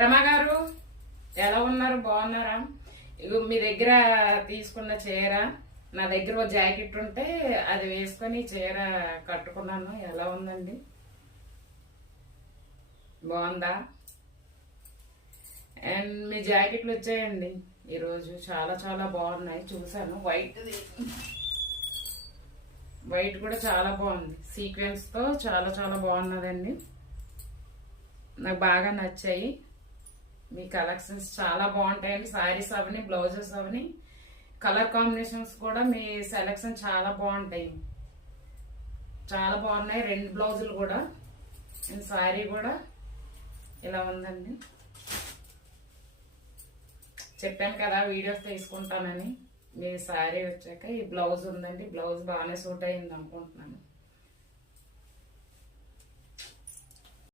రమా గారు ఎలా ఉన్నారు? బాగున్నారా? ఇగో మీ దగ్గర తీసుకున్న చీర, నా దగ్గర ఒక జాకెట్ ఉంటే అది వేసుకొని చీర కట్టుకున్నాను. ఎలా ఉందండి? బాగుందా? అండ్ మీ జాకెట్లు వచ్చాయండి ఈరోజు. చాలా చాలా బాగున్నాయి, చూసాను. వైట్ కూడా చాలా బాగుంది, సీక్వెన్స్ తో చాలా చాలా బాగున్నదండి. నాకు బాగా నచ్చాయి. మీ కలెక్షన్స్ చాలా బాగుంటాయండి. శారీస్ అవని, బ్లౌజెస్ అవని, కలర్ కాంబినేషన్స్ కూడా మీ సెలెక్షన్ చాలా బాగుంటాయి. చాలా బాగున్నాయి. 2 బ్లౌజులు కూడా, అండ్ శారీ కూడా ఇలా ఉందండి. చెప్పాను కదా వీడియోస్ తీసుకుంటానని. మీ శారీ వచ్చాక ఈ బ్లౌజ్ ఉందండి. బ్లౌజ్ బాగానే సూట్ అయింది అనుకుంటున్నాను.